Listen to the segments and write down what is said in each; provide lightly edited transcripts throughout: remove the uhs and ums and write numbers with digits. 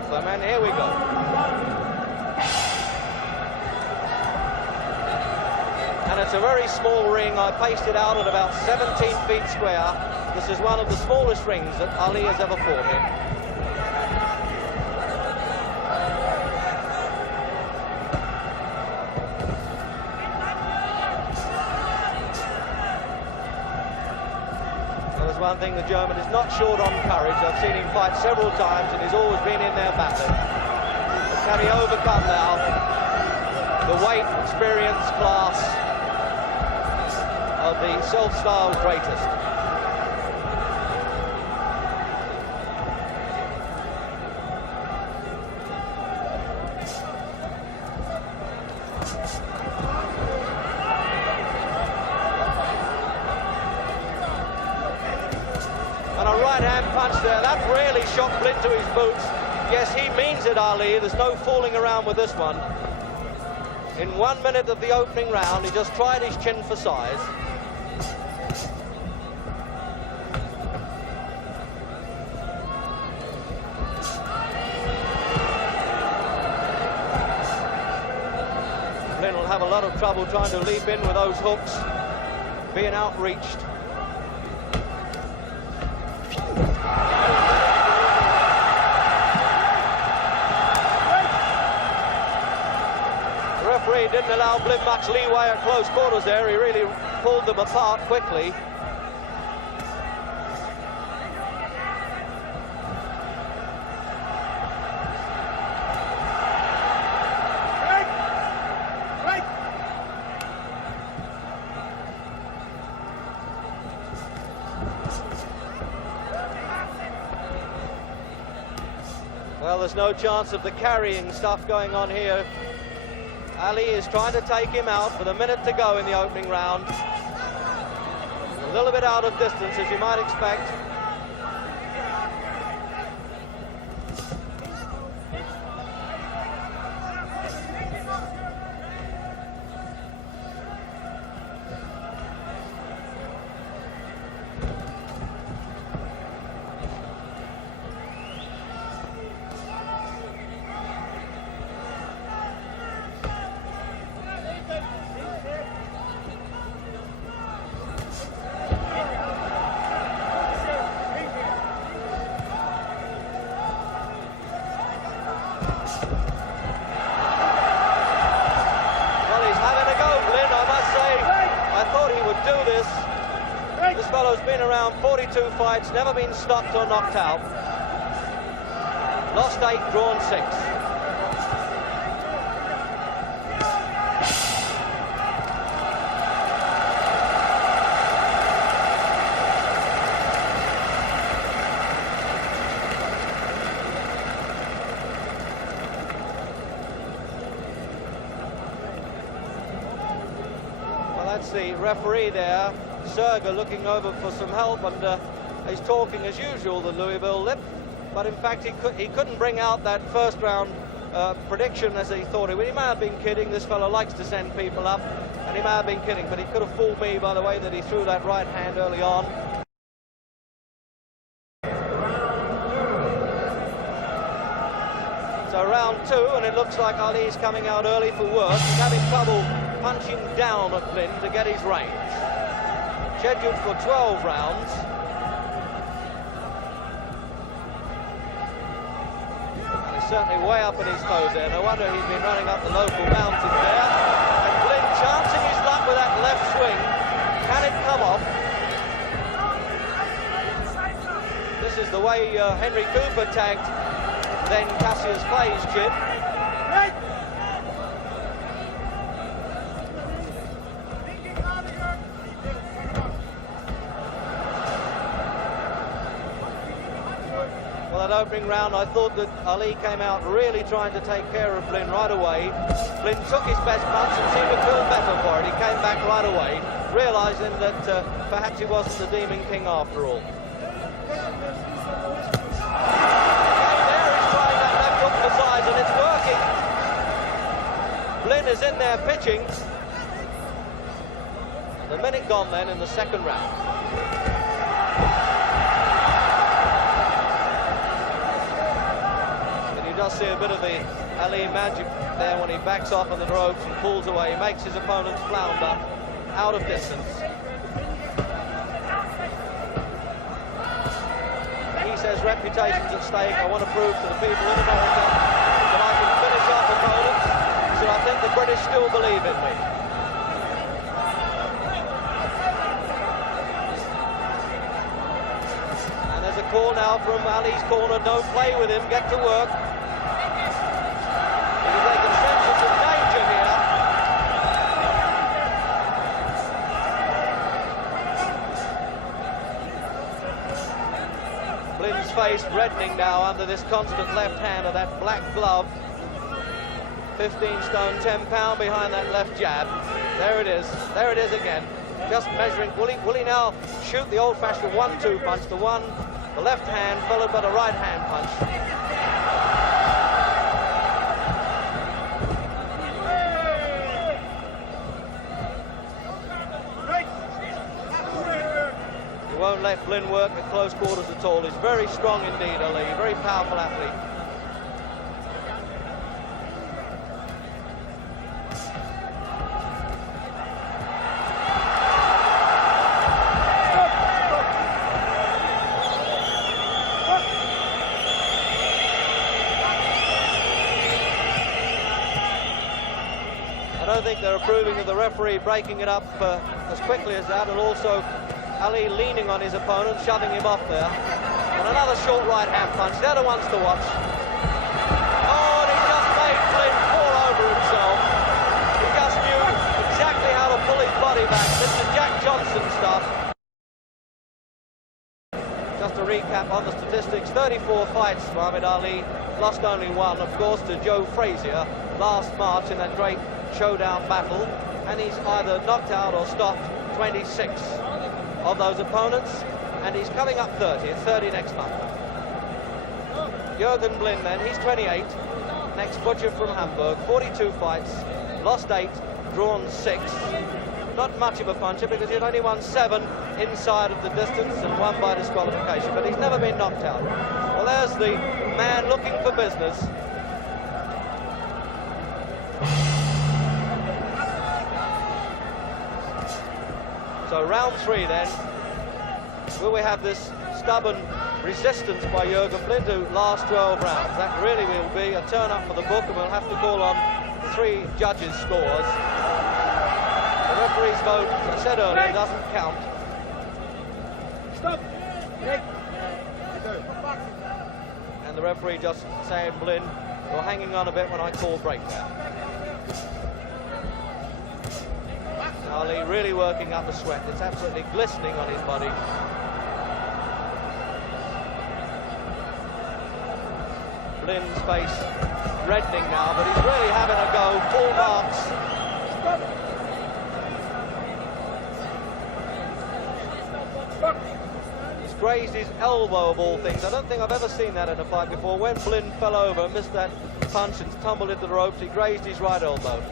And here we go. And it's a very small ring. I paced it out at about 17 feet square. This is one of the smallest rings that Ali has ever fought in. One thing, the German is not short on courage. I've seen him fight several times and he's always been in there battling. But can he overcome now the weight, experience, class of the self-styled greatest? There. That really shocked Blin to his boots. Yes, he means it, Ali. There's no fooling around with this one. In 1 minute of the opening round, he just tried his chin for size. Blin will have a lot of trouble trying to leap in with those hooks, being outreached. Didn't allow Blin much leeway at close quarters there. He really pulled them apart quickly. Well, there's no chance of the carrying stuff going on here. Ali is trying to take him out with a minute to go in the opening round. A little bit out of distance, as you might expect. Around 42 fights, never been stopped or knocked out. Lost 8, drawn 6. Well, that's the referee there, Jurgen, looking over for some help, and he's talking as usual, the Louisville lip, but in fact he couldn't bring out that first round prediction as he thought he would. He may have been kidding. This fellow likes to send people up, and he may have been kidding, but he could have fooled me by the way that he threw that right hand early on. So round 2, and it looks like Ali's coming out early for work. He's having trouble punching down at Blin to get his range. Scheduled for 12 rounds. And he's certainly way up in his toes there. No wonder he's been running up the local mountain there. And Blin chancing his luck with that left swing. Can it come off? This is the way Henry Cooper tagged then Cassius Clay's chin. Opening round, I thought that Ali came out really trying to take care of Blin right away. Blin took his best punch and seemed to feel better for it. He came back right away, realising that perhaps he wasn't the Demon King after all. Again, there he's trying that left hook for size, and it's working. Blin is in there pitching. The minute gone then in the second round. does see a bit of the Ali magic there when he backs off on the ropes and pulls away. He makes his opponents flounder out of distance. He says reputation's at stake. I want to prove to the people in America that I can finish off opponents. He said, I think the British still believe in me. And there's a call now from Ali's corner. Don't play with him, get to work. Because they can sense some danger here. Blin's face reddening now under this constant left hand of that black glove. 15 stone, 10 pound behind that left jab. There it is again. Just measuring. Will he now shoot the old-fashioned 1-2 punch? The left hand followed by the right hand punch. He won't let Blin work at close quarters at all. He's very strong indeed, Ali. Very powerful athlete. I don't think they're approving of the referee breaking it up as quickly as that, and also Ali leaning on his opponent, shoving him off there. And another short right hand punch. They're the ones to watch. Oh, and he just made Blin fall over himself. He just knew exactly how to pull his body back. This is Jack Johnson stuff. Just to recap on the statistics, 34 fights, Muhammad Ali, lost only one, of course, to Joe Frazier last March in that great showdown battle, and he's either knocked out or stopped 26 of those opponents, and he's coming up 30, at 30 next month. Jurgen Blin then, he's 28, next butcher from Hamburg, 42 fights, lost 8, drawn 6. Not much of a puncher because he'd only won 7 inside of the distance and 1 by disqualification, but he's never been knocked out. Well, there's the man looking for business. So round 3 then, will we have this stubborn resistance by Jurgen Blin to last 12 rounds? That really will be a turn up for the book, and we'll have to call on 3 judges' scores. The referee's vote, as I said earlier, doesn't count. Stop! And the referee just saying, Blin, you're hanging on a bit when I call break now. Ali really working up a sweat. It's absolutely glistening on his body. Blin's face reddening now, but he's really having a go. Full marks. He's grazed his elbow of all things. I don't think I've ever seen that in a fight before. When Blin fell over, missed that punch and tumbled into the ropes, he grazed his right elbow.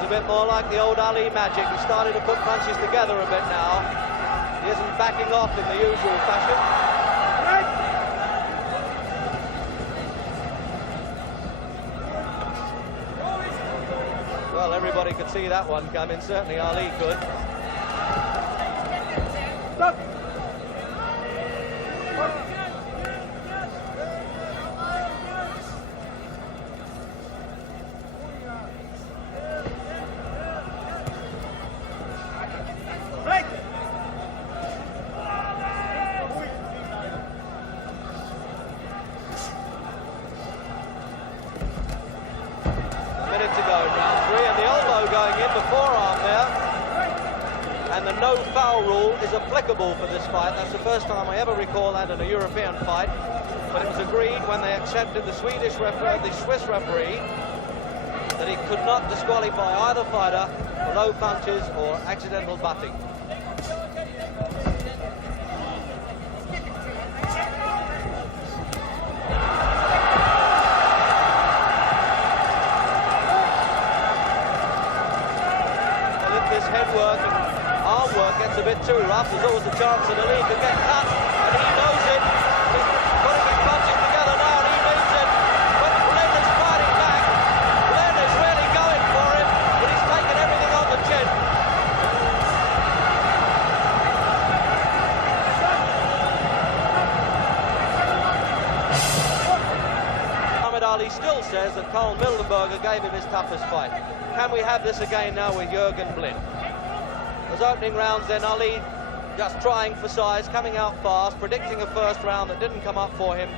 A bit more like the old Ali magic. He's starting to put punches together a bit now. He isn't backing off in the usual fashion. Well, everybody could see that one coming. Certainly Ali could. Stop! Minute to go in round 3, and the elbow going in, the forearm there. And the no foul rule is applicable for this fight. That's the first time I ever recall that in a European fight. But it was agreed when they accepted the Swiss referee that he could not disqualify either fighter for low punches or accidental butting. half. There's always a chance that Ali could get cut, and he knows it. He's putting his punches together now, and he means it. But Blin is fighting back. Blin is really going for him, but he's taken everything on the chin. Ali still says that Carl Mildenberger gave him his toughest fight. Can we have this again now with Jurgen Blin? Those opening rounds then, Ali just trying for size, coming out fast, predicting a first round that didn't come up for him,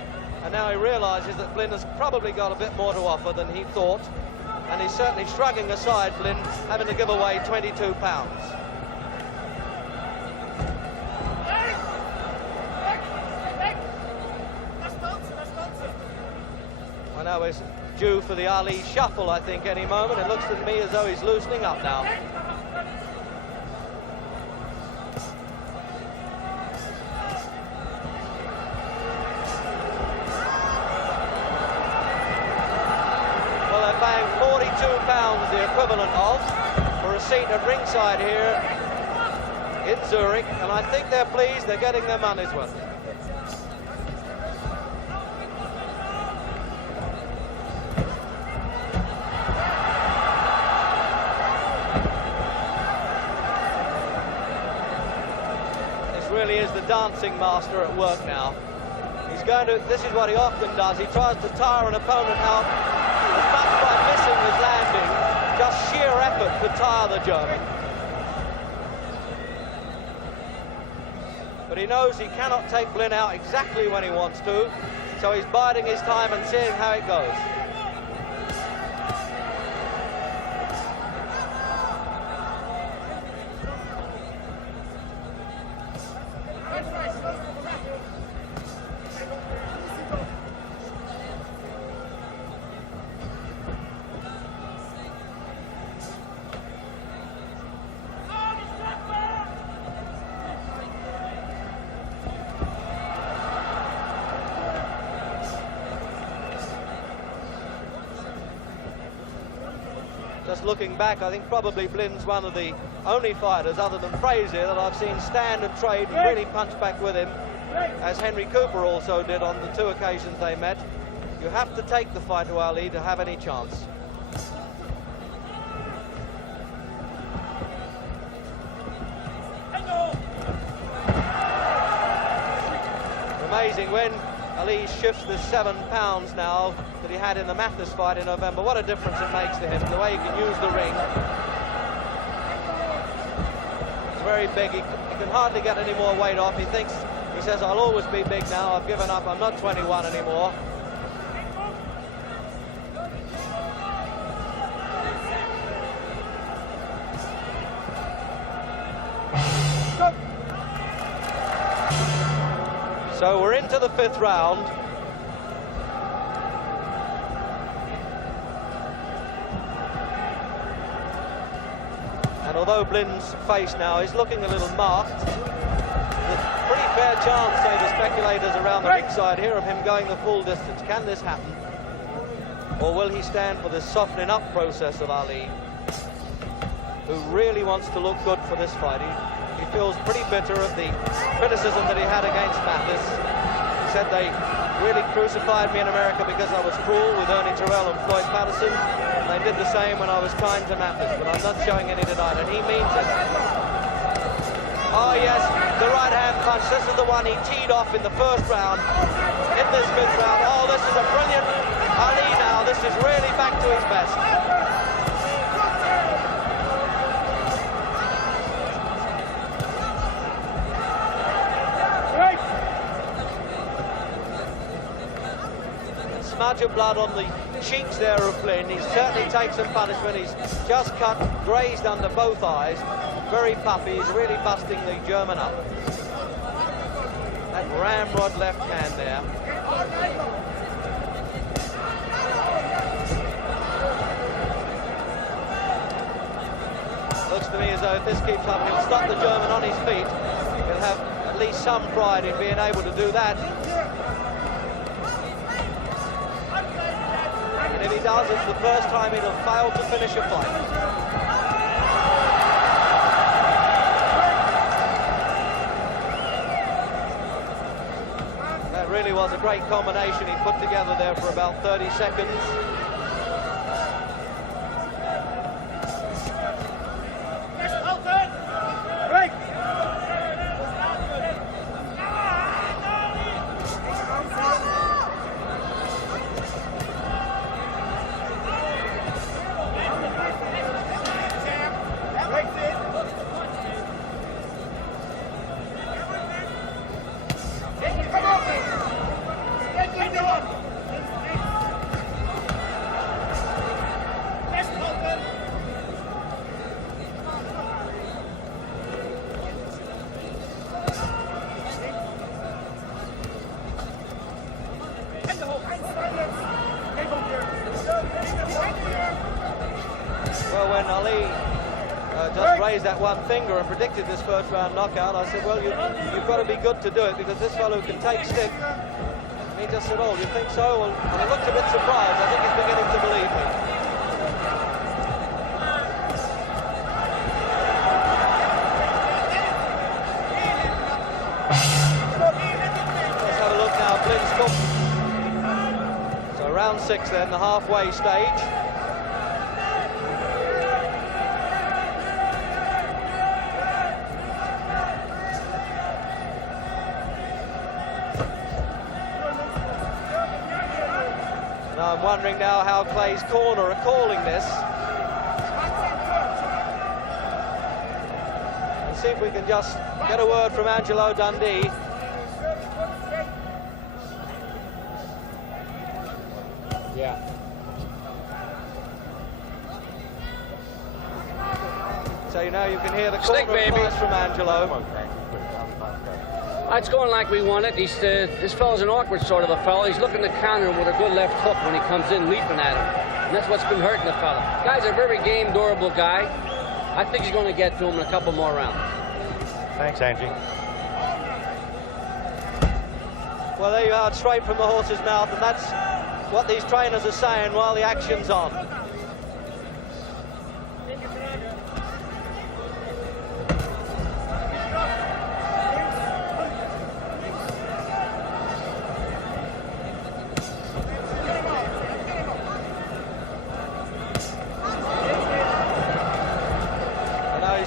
and now he realises that Blin has probably got a bit more to offer than he thought, and he's certainly shrugging aside Blin, having to give away 22 pounds. I know he's due for the Ali shuffle, I think, any moment. It looks to me as though he's loosening up now. Well, they're paying 42 pounds, the equivalent of, for a seat at ringside here in Zurich, and I think they're pleased they're getting their money's worth. Really is the dancing master at work now. He's going to, this is what he often does, he tries to tire an opponent out as much by missing his landing, just sheer effort to tire the German. But he knows he cannot take Blin out exactly when he wants to, so he's biding his time and seeing how it goes. Just looking back, I think probably Blin's one of the only fighters, other than Frazier, that I've seen stand and trade and really punch back with him, as Henry Cooper also did on the 2 occasions they met. You have to take the fight to Ali to have any chance. Amazing when Ali shifts the 7 pounds now that he had in the Mathis fight in November. What a difference it makes to him, the way he can use the ring. It's very big. He can hardly get any more weight off. He says, I'll always be big now. I've given up. I'm not 21 anymore. So we're into the 5th round. And although Blin's face now is looking a little marked, there's a pretty fair chance, say the speculators around the ringside here, of him going the full distance. Can this happen? Or will he stand for this softening up process of Ali, who really wants to look good for this fight? He feels pretty bitter of the criticism that he had against Mathis. He said they really crucified me in America because I was cruel with Ernie Terrell and Floyd Patterson. And they did the same when I was kind to Mathis, but I'm not showing any tonight, and he means it. Oh yes, the right hand punch. This is the one he teed off in the 1st round. In this 5th round, oh, this is a brilliant Ali now. This is really back to his best. Smudge of blood on the cheeks there of Blin. He's certainly taken some punishment. He's just cut, grazed under both eyes. Very puffy. He's really busting the German up. That ramrod left hand there. Looks to me as though if this keeps up, he'll stop the German on his feet. He'll have at least some pride in being able to do that. And if he does, it's the first time he'll have failed to finish a fight. really was a great combination he put together there for about 30 seconds. Well, when Ali just raised that one finger and predicted this first round knockout, I said, well, you've got to be good to do it, because this fellow can take stick. And he just said, oh, you think so? Well, and he looked a bit surprised. I think he's beginning to believe me. Let's have a look now, Blin's book. So round 6 then, the halfway stage. I'm wondering now how Clay's corner are calling this. And see if we can just get a word from Angelo Dundee. Yeah. So you know you can hear the corner advice from Angelo. It's going like we want it. This fellow's an awkward sort of a fellow. He's looking to counter him with a good left hook when he comes in leaping at him. And that's what's been hurting the fellow. Guy's a very game, durable guy. I think he's going to get to him in a couple more rounds. Thanks, Angie. Well, there you are, straight from the horse's mouth, and that's what these trainers are saying while the action's on.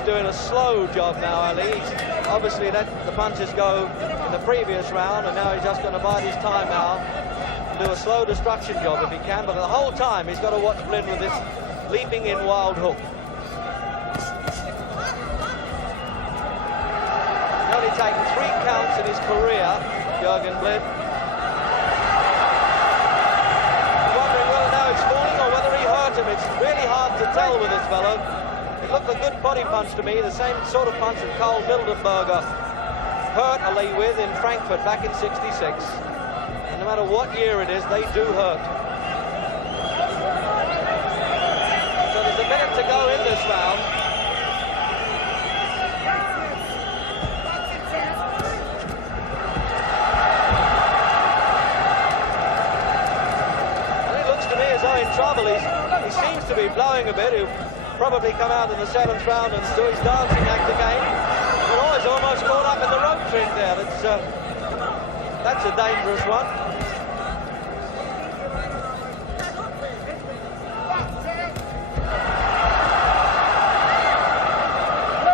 Doing a slow job now, Ali. Obviously let the punches go in the previous round, and now he's just going to bide his time now and do a slow destruction job if he can, but the whole time he's got to watch Blin with this leaping in wild hook. He's only taken 3 counts in his career, Jurgen Blin. I'm wondering whether now he's falling or whether he hurt him. It's really hard to tell with this fellow. It looked a good body punch to me, the same sort of punch that Carl Mildenberger hurt Ali with in Frankfurt back in '66. And no matter what year it is, they do hurt. So there's a minute to go in this round. And it looks to me as though in trouble. He seems to be blowing a bit. He'll probably come out in the 7th round and do his dancing act again. But oh, he's almost caught up in the rope trick there. That's a dangerous one.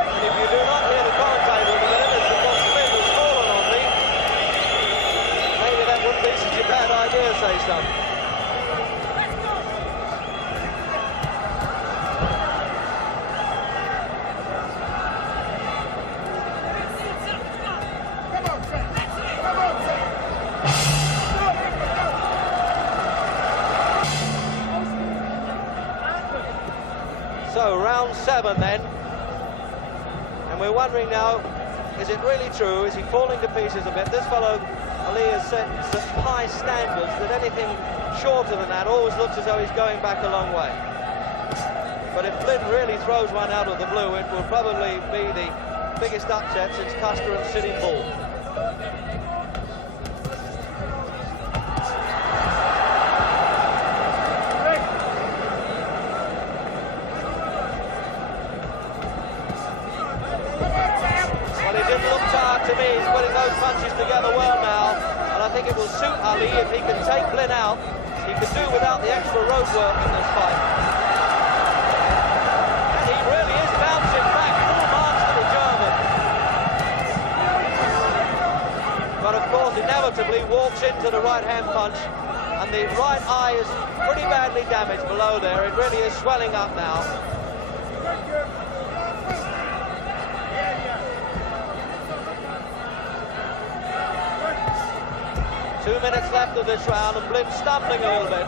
And if you do not hear the commentator in a minute, it's because Blin has fallen on me. Maybe that wouldn't be such a bad idea, say some. So round 7 then, and we're wondering now, is it really true? Is he falling to pieces a bit? This fellow, Ali, has set such high standards that anything shorter than that always looks as though he's going back a long way. But if Blin really throws one out of the blue, it will probably be the biggest upset since Custer and Sitting Bull. To me, he's putting those punches together well now, and I think think it will suit Ali if he can take Blin out. He can do without the extra road work in this fight. And he really is bouncing back full marks to the German. But of course, inevitably walks into the right hand punch. And the right eye is pretty badly damaged below there. It really is swelling up now. Two minutes left of this round, and Blin stumbling a little bit.